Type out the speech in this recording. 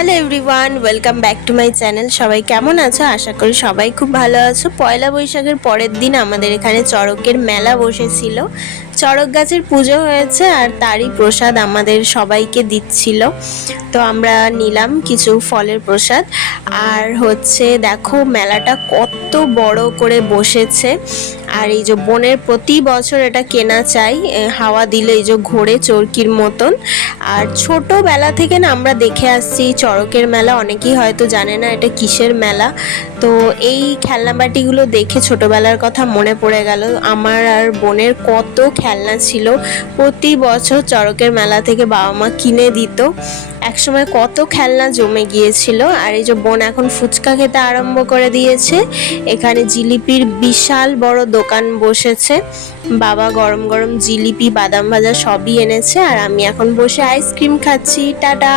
Hello everyone, welcome back to my channel. সবাই কেমন আছো? আশা করি সবাই খুব ভালো আছো। পয়লা বৈশাখের পরের দিন আমাদের এখানে চড়কের মেলা বসেছিল। চড়ক গাছের পুজো হয়েছে আর তারই প্রসাদ আমাদের সবাইকে দিচ্ছিল। তো আমরা নিলাম কিছু ফলের প্রসাদ। আর দেখো মেলাটা কত বড় করে বসেছে। আর এই যে বোনের প্রতি বছর এটা কেনা চাই, হাওয়া দিলে এই যে ঘোরে চরকির মতন। আর ছোটবেলা থেকে না আমরা দেখে আসছি চড়কের মেলা, অনেকেই হয়তো জানে না এটা কিসের মেলা। তো এই খেলনাবাটিগুলো দেখে ছোটবেলার কথা মনে পড়ে গেল। আমার আর বোনের কত খেলনা ছিল, প্রতি বছর চড়কের মেলা থেকে বাবা মা কিনে দিত। একসময় কত খেলনা জমে গিয়েছিল। আর এই যে বোন এখন ফুচকা খেতে আরম্ভ করে দিয়েছে। এখানে জিলিপির বিশাল বড় দোকান বসেছে। বাবা গরম গরম জিলিপি, বাদাম ভাজা সবই এনেছে। আর আমি এখন বসে আইসক্রিম খাচ্ছি। টাটা।